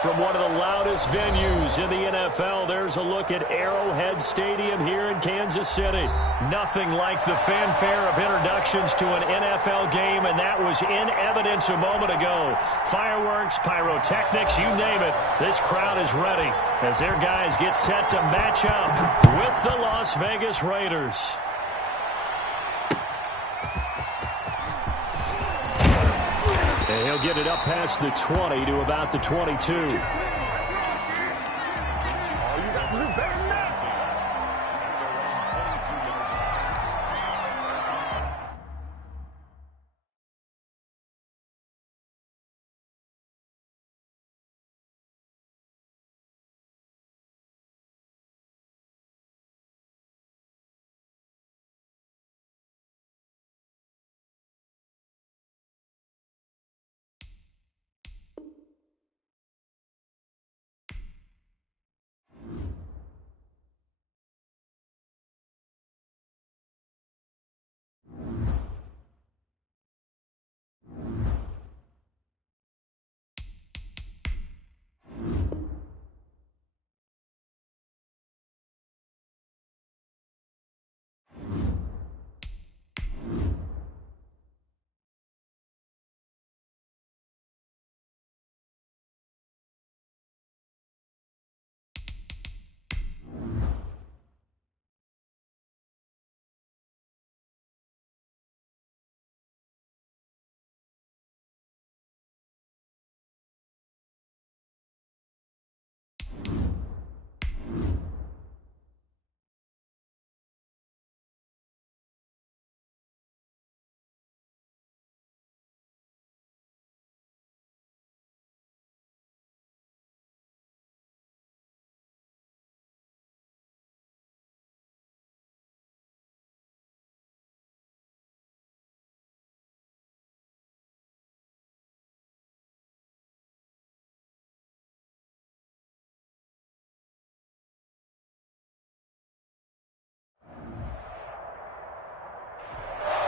From one of the loudest venues in the NFL, there's a look at Arrowhead Stadium here in Kansas City. Nothing like the fanfare of introductions to an NFL game, and that was in evidence a moment ago. Fireworks, pyrotechnics, you name it. This crowd is ready as their guys get set to match up with the Las Vegas Raiders. And he'll get it up past the 20 to about the 22.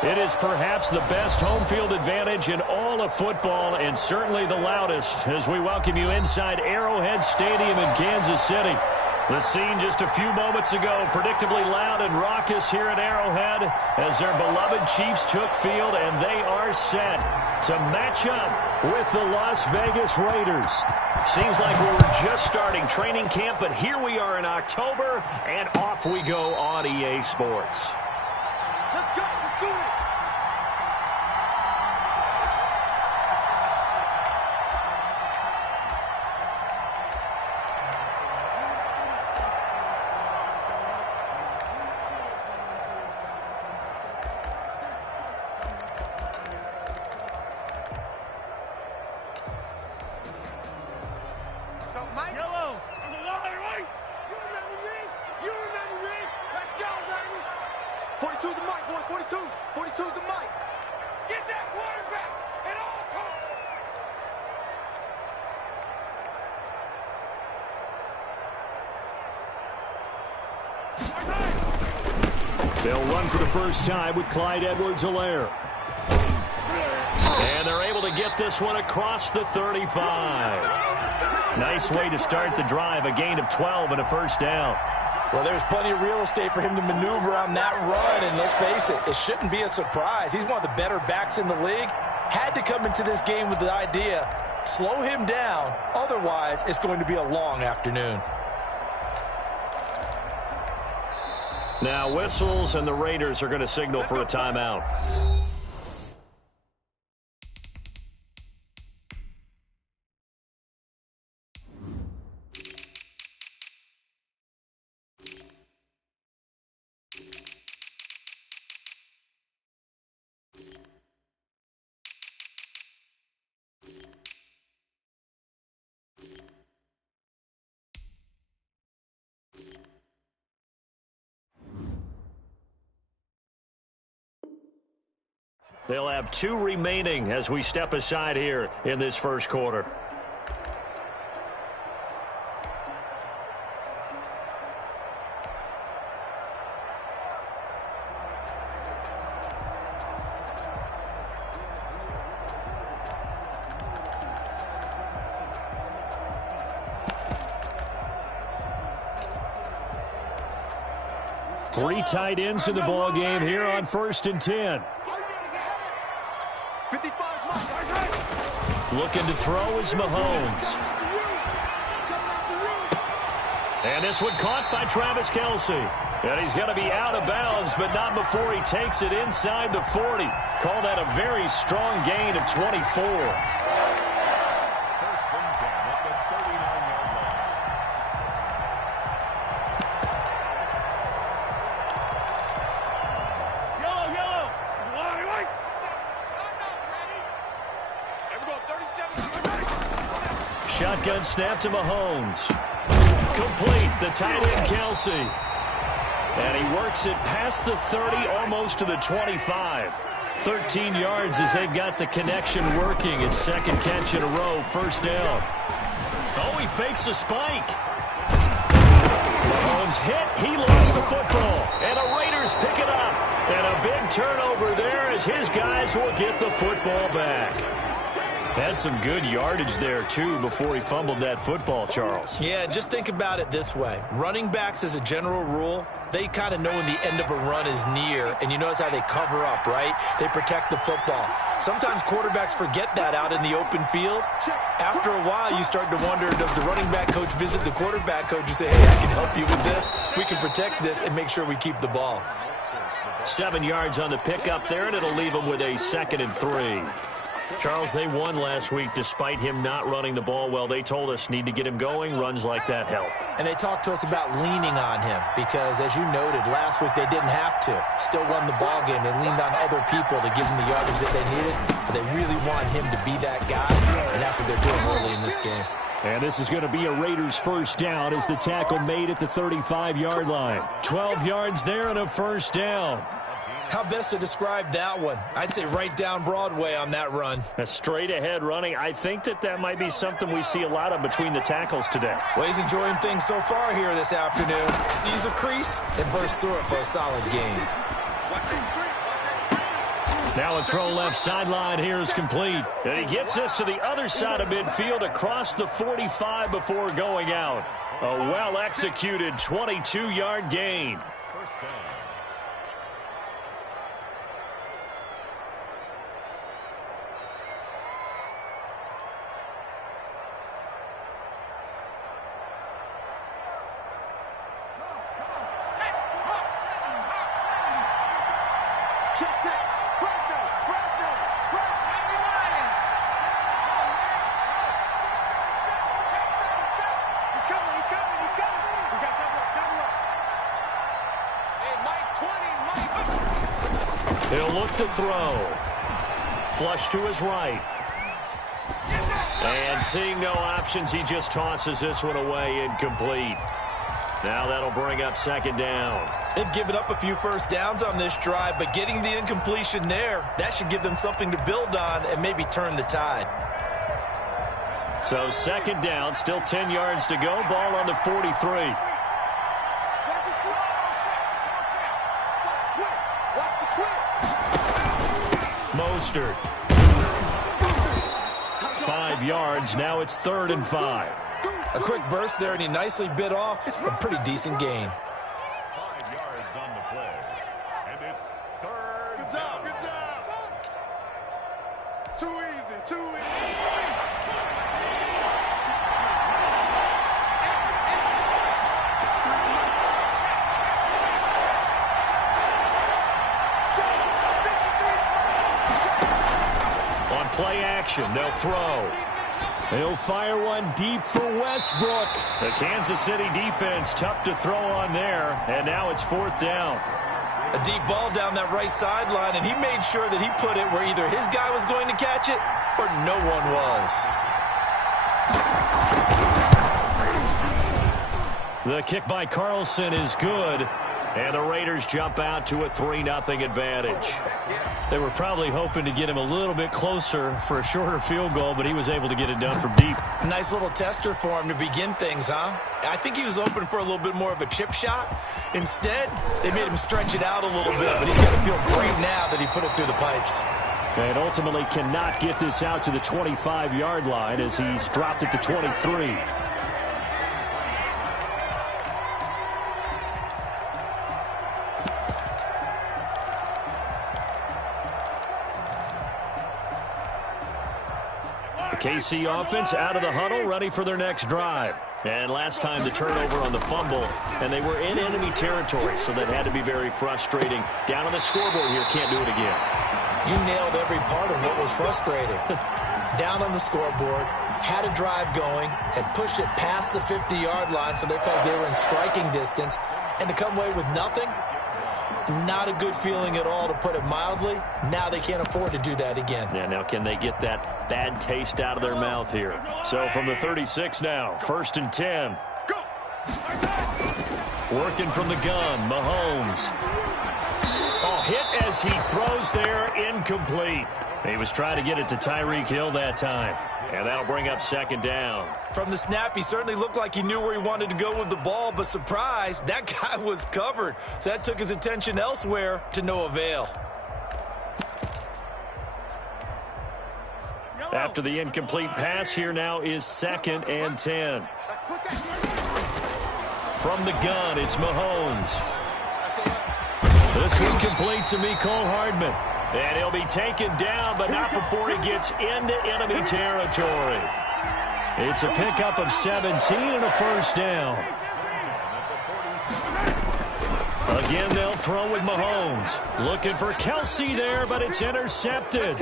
It is perhaps the best home field advantage in all of football, and certainly the loudest, as we welcome you inside Arrowhead Stadium in Kansas City. The scene just a few moments ago, predictably loud and raucous here at Arrowhead as their beloved Chiefs took field, and they are set to match up with the Las Vegas Raiders. Seems like we were just starting training camp, but here we are in October, and off we go on EA Sports. Let's go. Let's do it. They'll run for the first time with Clyde Edwards-Helaire. And they're able to get this one across the 35. Nice way to start the drive, a gain of 12 and a first down. Well, there's plenty of real estate for him to maneuver on that run, and let's face it, it shouldn't be a surprise. He's one of the better backs in the league. Had to come into this game with the idea, slow him down, otherwise it's going to be a long afternoon. Now whistles, and the Raiders are going to signal for a timeout. They'll have 2 remaining as we step aside here in this first quarter. Three tight ends in the ball game here on 1st and 10. 55. Looking to throw is Mahomes. And this one caught by Travis Kelce. And he's going to be out of bounds, but not before he takes it inside the 40. Call that a very strong gain of 24. Shotgun snap to Mahomes. Complete, the tight end Kelce. And he works it past the 30, almost to the 25. 13 yards as they've got the connection working. His second catch in a row, first down. Oh, he fakes a spike. Mahomes hit, he lost the football. And the Raiders pick it up. And a big turnover there as his guys will get the football back. Had some good yardage there, too, before he fumbled that football, Charles. Yeah, just think about it this way. Running backs, as a general rule, they kind of know when the end of a run is near, and you notice how they cover up, right? They protect the football. Sometimes quarterbacks forget that out in the open field. After a while, you start to wonder, does the running back coach visit the quarterback coach and say, hey, I can help you with this, we can protect this, and make sure we keep the ball. 7 yards on the pickup there, and it'll leave them with a 2nd and 3. Charles, they won last week despite him not running the ball well. They told us need to get him going. Runs like that help. And they talked to us about leaning on him because, as you noted, last week they didn't have to. Still won the ball game. They leaned on other people to give them the yardage that they needed. But they really want him to be that guy, and that's what they're doing early in this game. And this is going to be a Raiders first down as the tackle made at the 35-yard line. 12 yards there and a first down. How best to describe that one? I'd say right down Broadway on that run. A straight-ahead running. I think that might be something we see a lot of between the tackles today. Well, he's enjoying things so far here this afternoon. Sees a crease and bursts through it for a solid gain. Now a throw left sideline here is complete. And he gets us to the other side of midfield across the 45 before going out. A well-executed 22-yard gain. He'll look to throw. Flush to his right. And seeing no options, he just tosses this one away incomplete. Now that'll bring up 2nd down. They've given up a few first downs on this drive, but getting the incompletion there, that should give them something to build on and maybe turn the tide. So 2nd down, still 10 yards to go. Ball on the 43. Mostert. 5 yards. Now it's 3rd and 5. A quick burst there, and he nicely bit off a pretty decent gain. 5 yards on the play. And it's 3rd. Good job, good job. Too easy, too easy. On play action, they'll throw. He'll fire one deep for Westbrook. The Kansas City defense tough to throw on there, and now it's 4th down. A deep ball down that right sideline, and he made sure that he put it where either his guy was going to catch it or no one was. The kick by Carlson is good, and the Raiders jump out to a 3-0 advantage. They were probably hoping to get him a little bit closer for a shorter field goal, but he was able to get it done from deep. Nice little tester for him to begin things, huh? I think he was open for a little bit more of a chip shot. Instead, they made him stretch it out a little bit, but he's got to feel great now that he put it through the pipes. And ultimately cannot get this out to the 25-yard line as he's dropped at the 23. KC offense out of the huddle, ready for their next drive. And last time the turnover on the fumble, and they were in enemy territory, so that had to be very frustrating. Down on the scoreboard here, can't do it again. You nailed every part of what was frustrating. Down on the scoreboard, had a drive going, had pushed it past the 50-yard line, so they felt they were in striking distance, and to come away with nothing, not a good feeling at all, to put it mildly. Now they can't afford to do that again. Yeah, now can they get that bad taste out of their mouth here? So from the 36 now, 1st and 10. Working from the gun, Mahomes. Oh, hit as he throws there, incomplete. He was trying to get it to Tyreek Hill that time. And that'll bring up 2nd down. From the snap, he certainly looked like he knew where he wanted to go with the ball, but surprise, that guy was covered. So that took his attention elsewhere to no avail. After the incomplete pass, here now is 2nd and 10. From the gun, it's Mahomes. This one complete to Mecole Hardman. And he'll be taken down, but not before he gets into enemy territory. It's a pickup of 17 and a 1st down. Again, they'll throw with Mahomes. Looking for Kelsey there, but it's intercepted.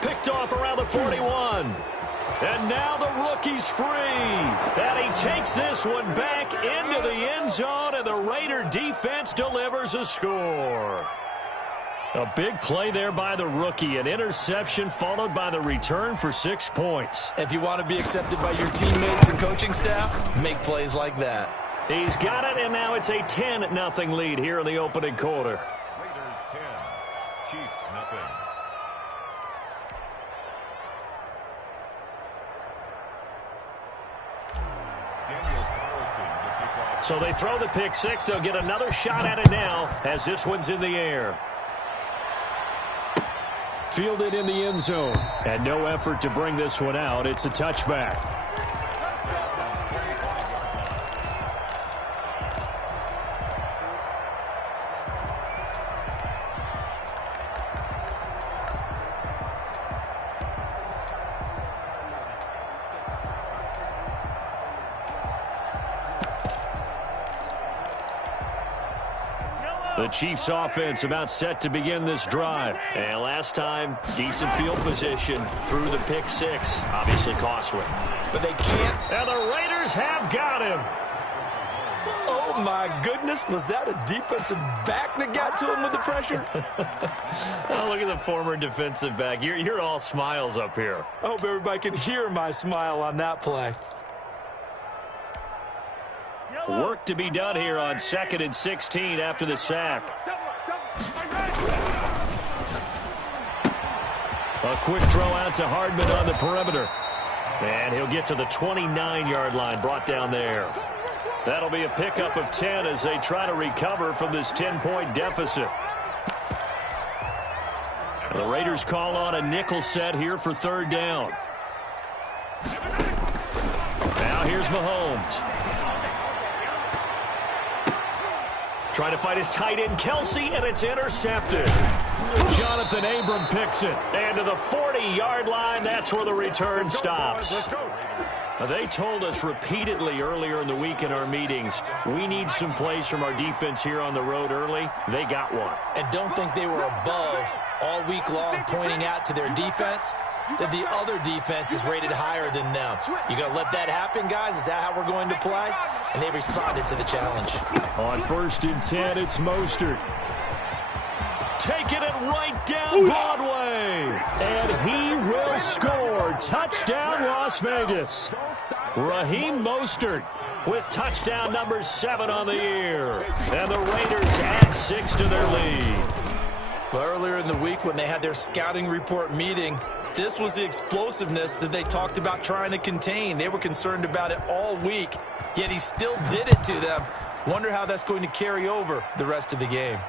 Picked off around the 41. And now the rookie's free. And he takes this one back into the end zone, and the Raider defense delivers a score. A big play there by the rookie. An interception followed by the return for 6 points. If you want to be accepted by your teammates and coaching staff, make plays like that. He's got it, and now it's a 10-0 lead here in the opening quarter. Raiders 10, Chiefs nothing. So they throw the pick six. They'll get another shot at it now as this one's in the air. Fielded in the end zone. And no effort to bring this one out. It's a touchback. The Chiefs offense about set to begin this drive. And last time, decent field position through the pick six. Obviously costly. But they can't. And the Raiders have got him. Oh, my goodness. Was that a defensive back that got to him with the pressure? Oh, look at the former defensive back. You're all smiles up here. I hope everybody can hear my smile on that play. Work to be done here on 2nd and 16 after the sack. A quick throw out to Hardman on the perimeter. And he'll get to the 29-yard line, brought down there. That'll be a pickup of 10 as they try to recover from this 10-point deficit. And the Raiders call on a nickel set here for 3rd down. Now here's Mahomes. Trying to fight his tight end, Kelsey, and it's intercepted. Jonathan Abram picks it. And to the 40-yard line, that's where the return stops. They told us repeatedly earlier in the week in our meetings, we need some plays from our defense here on the road early. They got one. And don't think they were above all week long pointing out to their defense that the other defense is rated higher than them. You going to let that happen, guys? Is that how we're going to play? And they responded to the challenge. On 1st and 10, it's Mostert. Taking it right down Broadway. And he will score. Touchdown, Las Vegas. Raheem Mostert with touchdown number 7 on the year. And the Raiders add 6 to their lead. Well, earlier in the week when they had their scouting report meeting, this was the explosiveness that they talked about trying to contain. They were concerned about it all week, yet he still did it to them. Wonder how that's going to carry over the rest of the game.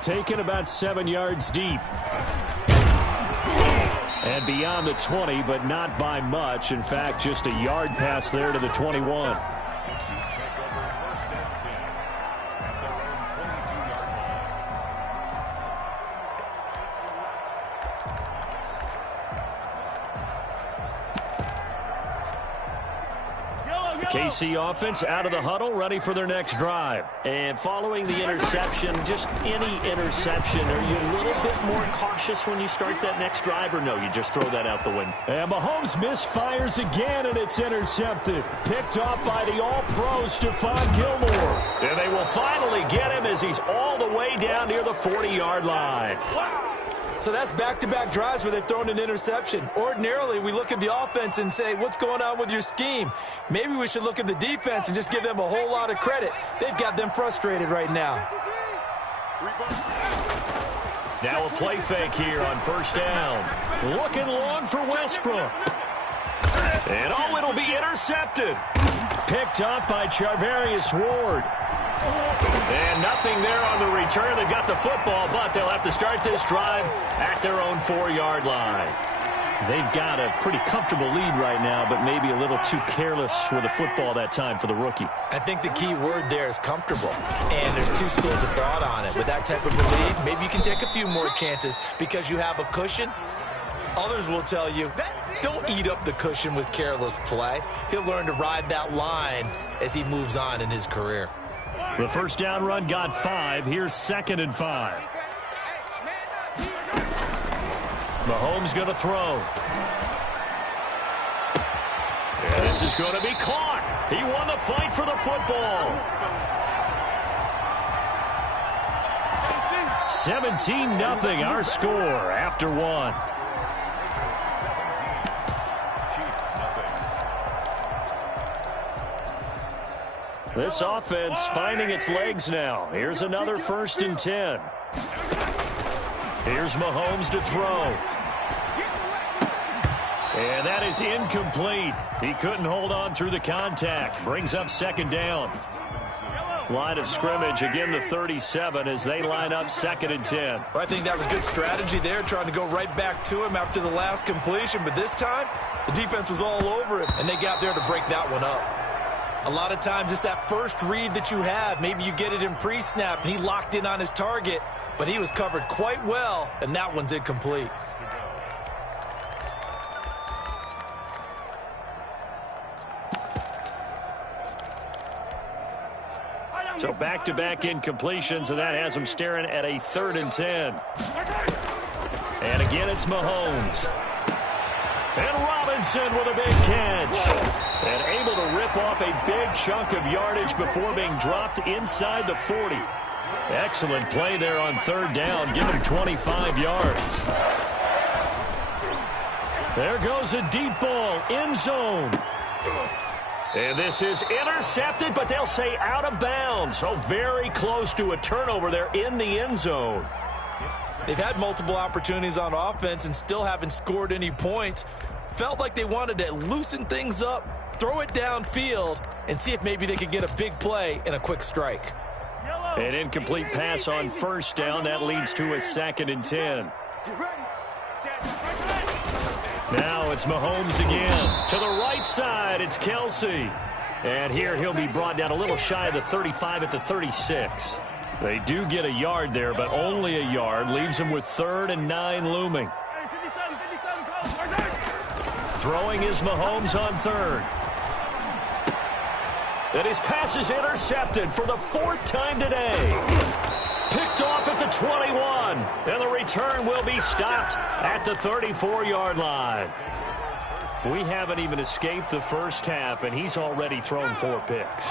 Taken about 7 yards deep. And beyond the 20, but not by much. In fact, just a yard pass there to the 21. KC offense out of the huddle, ready for their next drive. And following the interception, just any interception, are you a little bit more cautious when you start that next drive, or no, you just throw that out the window? And Mahomes misfires again, and it's intercepted. Picked off by the all-pro Stephon Gilmore. And they will finally get him as he's all the way down near the 40-yard line. So that's back-to-back drives where they've thrown an interception. Ordinarily, we look at the offense and say, what's going on with your scheme? Maybe we should look at the defense and just give them a whole lot of credit. They've got them frustrated right now. Now a play fake here on first down. Looking long for Westbrook. And oh, it'll be intercepted. Picked up by Charvarius Ward. And nothing there on the return. They've got the football, but they'll have to start this drive at their own 4-yard line. They've got a pretty comfortable lead right now, but maybe a little too careless with the football that time for the rookie. I think the key word there is comfortable. And there's two schools of thought on it. With that type of a lead, maybe you can take a few more chances because you have a cushion. Others will tell you, don't eat up the cushion with careless play. He'll learn to ride that line as he moves on in his career. The first down run got 5. Here's 2nd and 5. Mahomes going to throw. And this is going to be caught. He won the fight for the football. 17-0 our score after 1. This offense finding its legs now. Here's another 1st and 10. Here's Mahomes to throw. And that is incomplete. He couldn't hold on through the contact. Brings up 2nd down. Line of scrimmage, again the 37 as they line up 2nd and 10. Well, I think that was good strategy there, trying to go right back to him after the last completion. But this time, the defense was all over him, and they got there to break that one up. A lot of times it's that first read that you have. Maybe you get it in pre-snap, and he locked in on his target, but he was covered quite well, and that one's incomplete. So back-to-back incompletions, and that has him staring at a 3rd and 10. And again, it's Mahomes. And Robinson with a big catch. And able to rip off a big chunk of yardage before being dropped inside the 40. Excellent play there on 3rd down. Give him 25 yards. There goes a deep ball, end zone. And this is intercepted, but they'll say out of bounds. So very close to a turnover there in the end zone. They've had multiple opportunities on offense and still haven't scored any points. Felt like they wanted to loosen things up, throw it downfield, and see if maybe they could get a big play and a quick strike. An incomplete pass on 1st down. That leads to a 2nd and 10. Now it's Mahomes again. To the right side, it's Kelsey. And here he'll be brought down a little shy of the 35 at the 36. They do get a yard there, but only a yard. Leaves him with 3rd and 9 looming. Throwing is Mahomes on 3rd. And his pass is intercepted for the 4th time today. Picked off at the 21. And the return will be stopped at the 34-yard line. We haven't even escaped the first half, and he's already thrown 4 picks.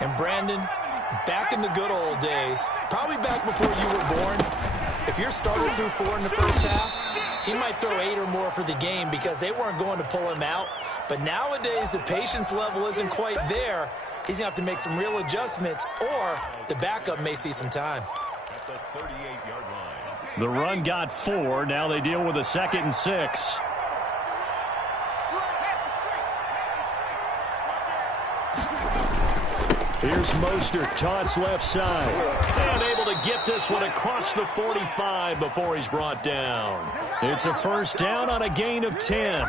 And Brandon, back in the good old days, probably back before you were born, if your starter threw 4 in the first half, he might throw 8 or more for the game because they weren't going to pull him out. But nowadays, the patience level isn't quite there. He's going to have to make some real adjustments, or the backup may see some time. At the 38-yard line. The run got 4. Now they deal with a 2nd and 6. Here's Mostert, toss left side. And able to get this one across the 45 before he's brought down. It's a 1st down on a gain of 10.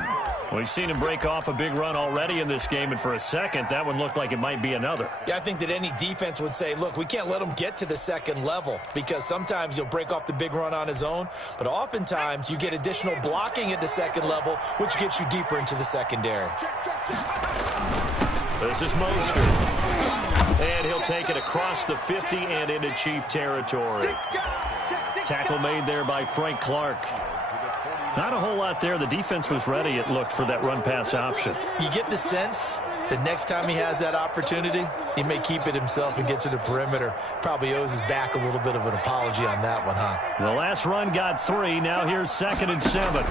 We've seen him break off a big run already in this game, and for a second, that one looked like it might be another. Yeah, I think that any defense would say, look, we can't let him get to the 2nd level because sometimes he'll break off the big run on his own, but oftentimes you get additional blocking at the 2nd level, which gets you deeper into the secondary. This is Mostert. And he'll take it across the 50 and into Chief territory. Tackle made there by Frank Clark. Not a whole lot there. The defense was ready, it looked, for that run-pass option. You get the sense that next time he has that opportunity, he may keep it himself and get to the perimeter. Probably owes his back a little bit of an apology on that one, huh? The last run got 3. Now here's 2nd and 7.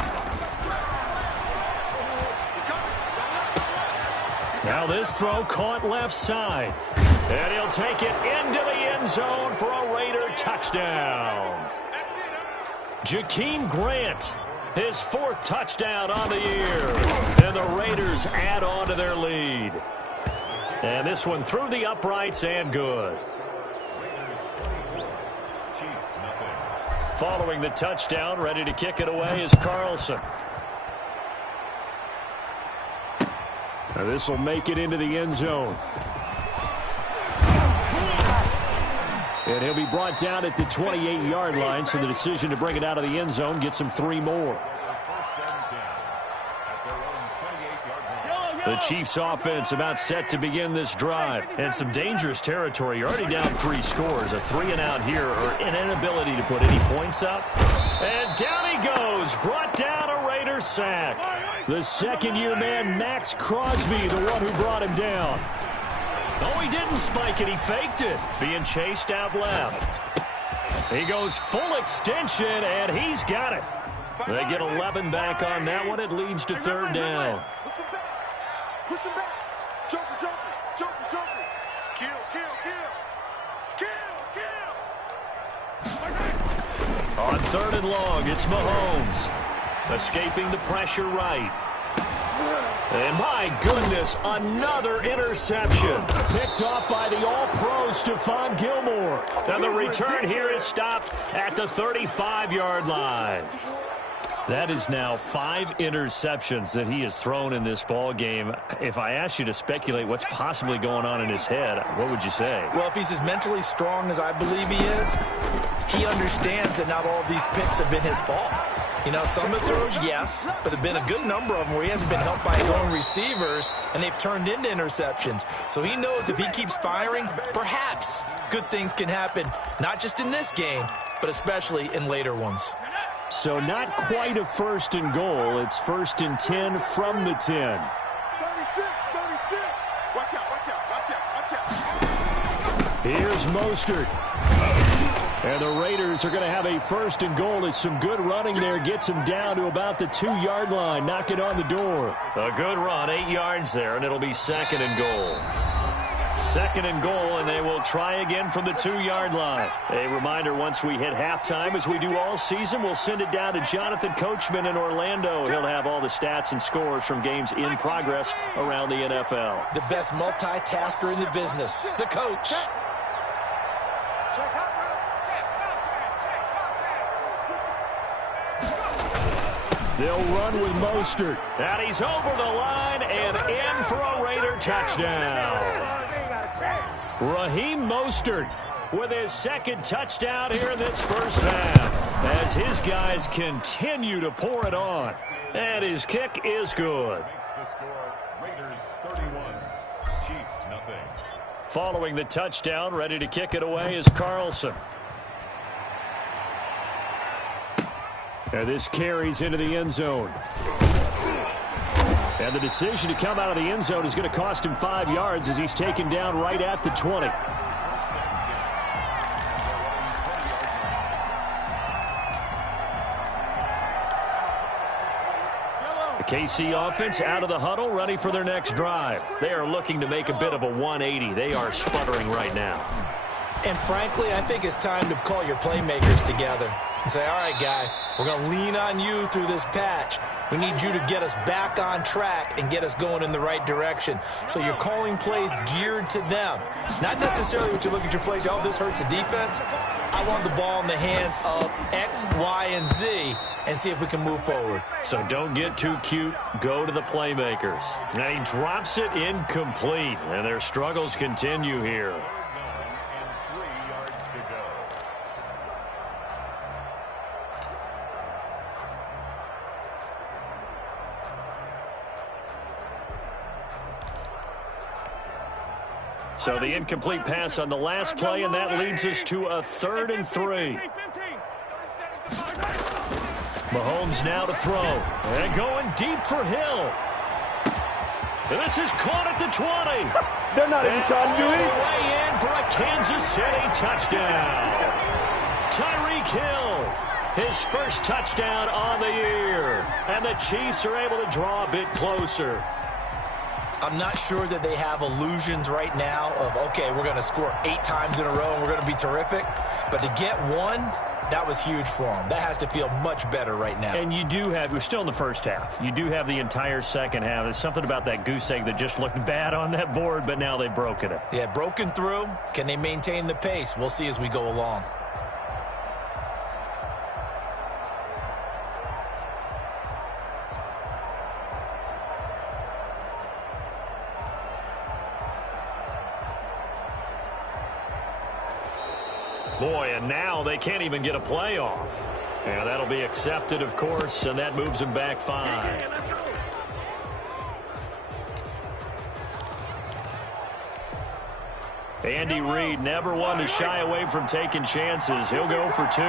Now this throw caught left side. And he'll take it into the end zone for a Raider touchdown. Jakeem Grant, his 4th touchdown on the year. And the Raiders add on to their lead. And this one through the uprights and good. Following the touchdown, ready to kick it away is Carlson. Now this will make it into the end zone. And he'll be brought down at the 28-yard line, so the decision to bring it out of the end zone gets him 3 more. The Chiefs offense about set to begin this drive. And some dangerous territory. You're already down 3 scores. A 3-and-out here, or an inability to put any points up. And down he goes. Brought down a Raider sack. The second-year man, Max Crosby, the one who brought him down. No, he didn't spike it. He faked it. Being chased out left. He goes full extension, and he's got it. They get 11 back on that one. It leads to 3rd down. Push him back. Jumper, jumper, jumper, jumper. Kill, kill, kill. Kill, kill. On 3rd and long, it's Mahomes. Escaping the pressure right. And my goodness, another interception. Picked off by the All-Pro Stephon Gilmore. And the return here is stopped at the 35-yard line. That is now 5 interceptions that he has thrown in this ball game. If I asked you to speculate what's possibly going on in his head, what would you say? Well, if he's as mentally strong as I believe he is, he understands that not all of these picks have been his fault. You know, some of the throws, yes, but there have been a good number of them where he hasn't been helped by his own receivers, and they've turned into interceptions. So he knows if he keeps firing, perhaps good things can happen, not just in this game, but especially in later ones. So not quite a 1st and goal. It's 1st and 10 from the 10. 36, 36. Watch out, watch out, watch out, watch out. Here's Mostert. And the Raiders are going to have a 1st and goal as some good running there gets them down to about the 2-yard line. Knock it on the door. A good run, 8 yards there, and it'll be 2nd and goal. 2nd and goal, and they will try again from the 2-yard line. A reminder, once we hit halftime, as we do all season, we'll send it down to Jonathan Coachman in Orlando. He'll have all the stats and scores from games in progress around the NFL. The best multitasker in the business, the coach. They'll run with Mostert. And he's over the line and in for a Raider touchdown. Raheem Mostert with his 2nd touchdown here in this first half as his guys continue to pour it on. And his kick is good. The score, Raiders 31, Chiefs nothing. Following the touchdown, ready to kick it away is Carlson. And this carries into the end zone. And the decision to come out of the end zone is going to cost him 5 yards as he's taken down right at the 20. The KC offense out of the huddle, ready for their next drive. They are looking to make a bit of a 180. They are sputtering right now. And frankly, I think it's time to call your playmakers together and say, all right, guys, we're going to lean on you through this patch. We need you to get us back on track and get us going in the right direction. So you're calling plays geared to them. Not necessarily what you look at your plays, oh, this hurts the defense. I want the ball in the hands of X, Y, and Z and see if we can move forward. So don't get too cute. Go to the playmakers. And he drops it incomplete. And their struggles continue here. So the incomplete pass on the last play, and that leads us to a 3rd and 3. Mahomes now to throw. And going deep for Hill. And this is caught at the 20. They're not even trying to do All it. the way in for a Kansas City touchdown. Tyreek Hill, his first touchdown on the year. And the Chiefs are able to draw a bit closer. I'm not sure that they have illusions right now of, okay, we're going to score 8 times in a row and we're going to be terrific. But to get one, that was huge for them. That has to feel much better right now. And you do have, we're still in the first half. You do have the entire second half. There's something about that goose egg that just looked bad on that board, but now they've broken it. Yeah, broken through. Can they maintain the pace? We'll see as we go along. Boy, and now they can't even get a playoff. And that'll be accepted, of course, and that moves them back 5. Andy Reid, never one to shy away from taking chances. He'll go for 2.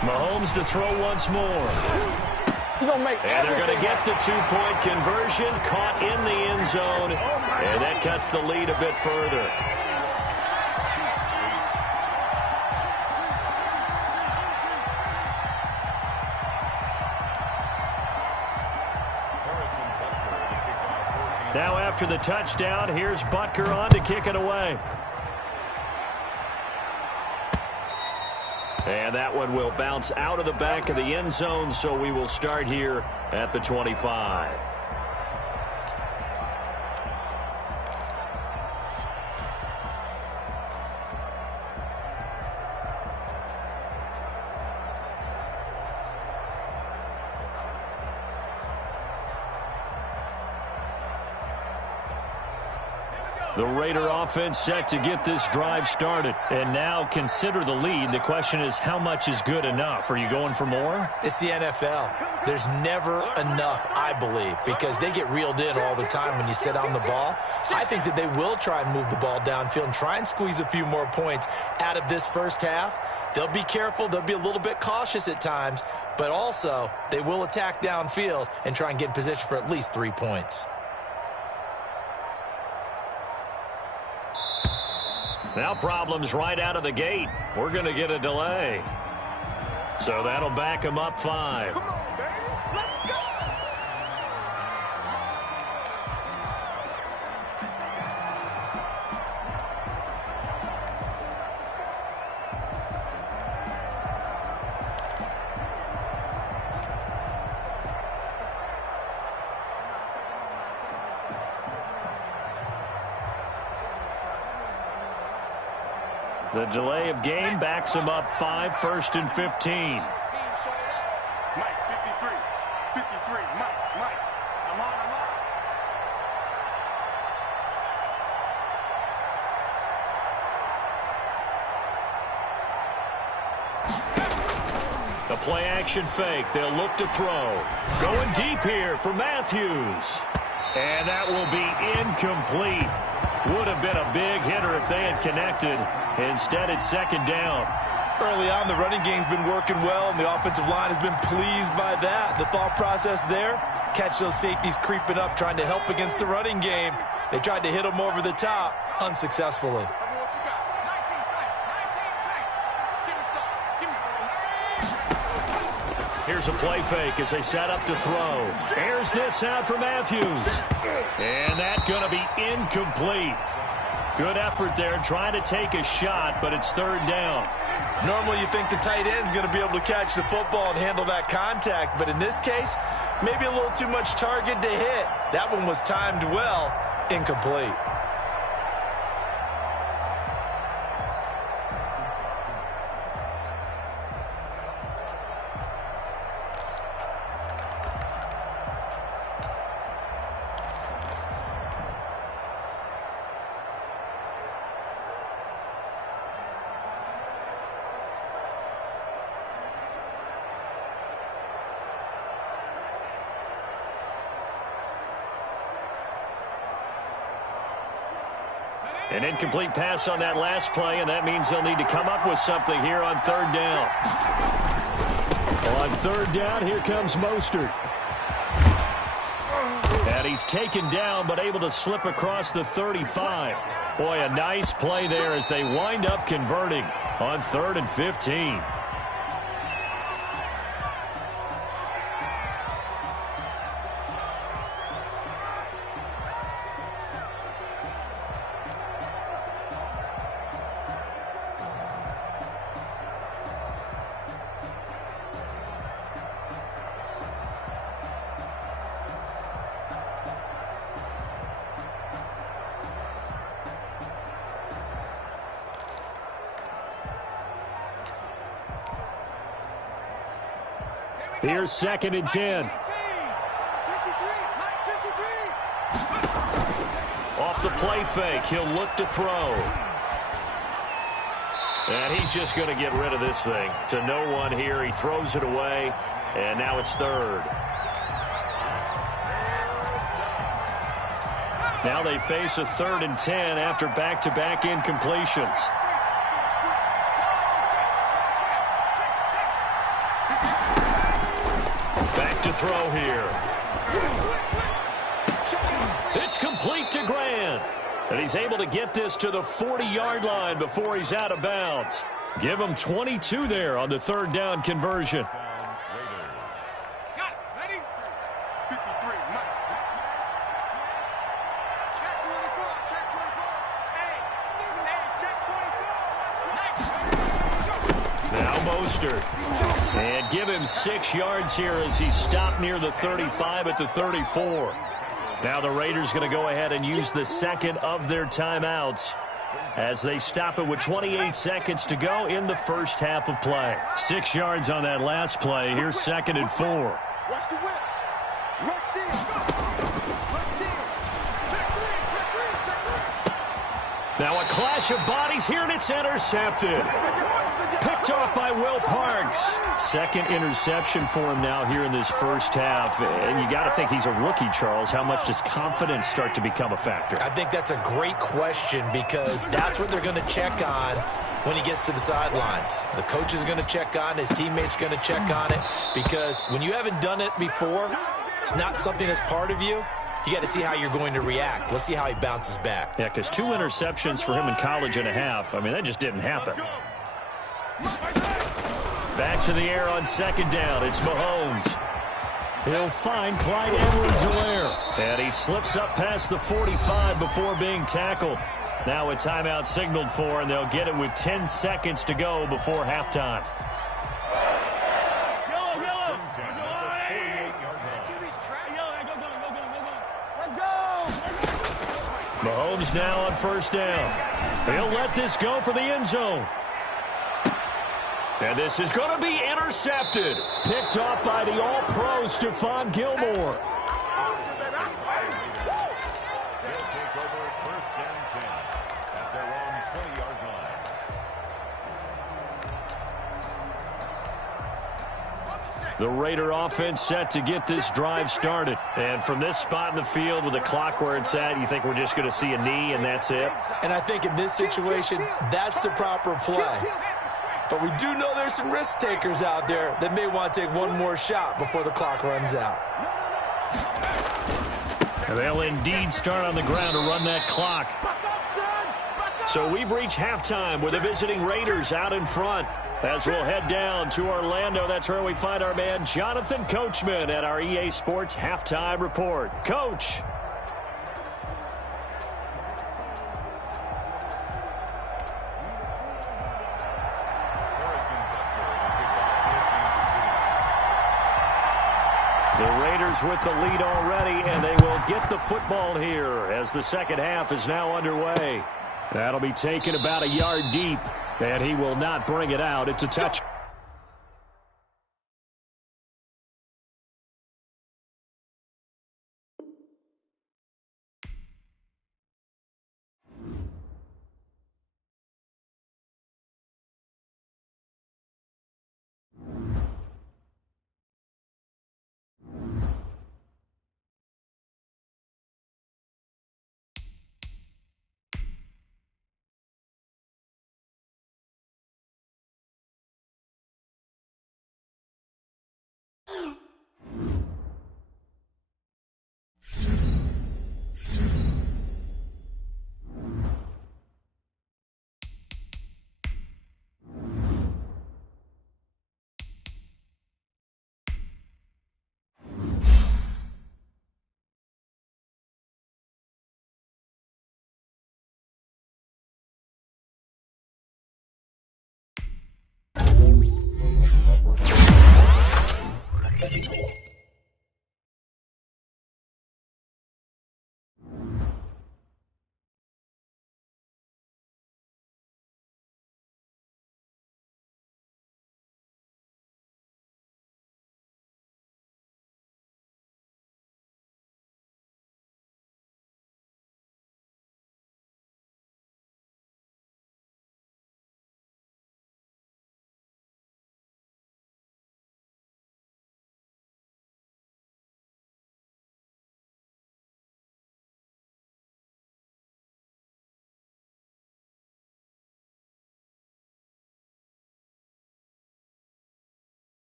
Mahomes to throw once more. And they're going to get the 2-point conversion, caught in the end zone, and that cuts the lead a bit further. Now after the touchdown, here's Butker on to kick it away. And that one will bounce out of the back of the end zone, so we will start here at the 25. The Raider offense set to get this drive started. And now consider the lead. The question is, how much is good enough? Are you going for more? It's the NFL. There's never enough, I believe, because they get reeled in all the time when you sit on the ball. I think that they will try and move the ball downfield and try and squeeze a few more points out of this first half. They'll be careful. They'll be a little bit cautious at times, but also they will attack downfield and try and get in position for at least 3 points. Now problems right out of the gate. We're going to get a delay. So that'll back them up 5. Come on, baby. Let's go. The delay of game backs them up 5, 1st and 15. Mike, 53. 53. Mike. I'm on. The play action fake. They'll look to throw. Going deep here for Matthews. And that will be incomplete. Would have been a big hitter if they had connected. Instead, it's 2nd down. Early on, the running game's been working well, and the offensive line has been pleased by that. The thought process there, catch those safeties creeping up, trying to help against the running game. They tried to hit them over the top, unsuccessfully. Here's a play fake as they set up to throw. Airs this out for Matthews. And that's going to be incomplete. Good effort there trying to take a shot, but it's 3rd down. Normally you think the tight end's going to be able to catch the football and handle that contact, but in this case, maybe a little too much target to hit. That one was timed well, incomplete. An incomplete pass on that last play, and that means they'll need to come up with something here on third down. On third down, here comes Mostert. And he's taken down, but able to slip across the 35. Boy, a nice play there as they wind up converting on 3rd and 15. Here's 2nd and 10. Off the play fake, he'll look to throw. And he's just going to get rid of this thing. To no one here, he throws it away, and now it's 3rd. Now they face a 3rd and 10 after back-to-back incompletions. Throw here. It's complete to Grant. And he's able to get this to the 40-yard line before he's out of bounds. Give him 22 there on the 3rd down conversion. Got it. Ready? 53. Check 24. Check 24. Hey, check 24. Now Mostert. And give him 6 yards here as he stopped near the 35 at the 34. Now the Raiders going to go ahead and use the 2nd of their timeouts as they stop it with 28 seconds to go in the first half of play. 6 yards on that last play. Here's 2nd and 4. Watch the whip. Rush in. Rush in. Check 3. Now a clash of bodies here, and it's intercepted. Picked off by Will Parks. 2nd interception for him now here in this first half. And you got to think he's a rookie, Charles. How much does confidence start to become a factor? I think that's a great question because that's what they're going to check on when he gets to the sidelines. The coach is going to check on, his teammates going to check on it, because when you haven't done it before, it's not something that's part of you. You got to see how you're going to react. Let's see how he bounces back. Yeah, because 2 interceptions for him in college and a half. I mean, that just didn't happen. Back to the air on 2nd down. It's Mahomes. He'll find Clyde Edwards-Helaire. And he slips up past the 45 before being tackled. Now a timeout signaled for, and they'll get it with 10 seconds to go before halftime. Mahomes now on 1st down. He'll let this go for the end zone. And this is going to be intercepted. Picked off by the All-Pro Stephon Gilmore. The Raider offense set to get this drive started. And from this spot in the field with the clock where it's at, you think we're just going to see a knee and that's it? And I think in this situation, that's the proper play. But we do know there's some risk takers out there that may want to take one more shot before the clock runs out. And they'll indeed start on the ground to run that clock. So we've reached halftime with the visiting Raiders out in front. As we'll head down to Orlando, that's where we find our man Jonathan Coachman at our EA Sports Halftime Report. Coach. The Raiders with the lead already, and they will get the football here as the second half is now underway. That'll be taken about a yard deep, and he will not bring it out. It's a touch. it.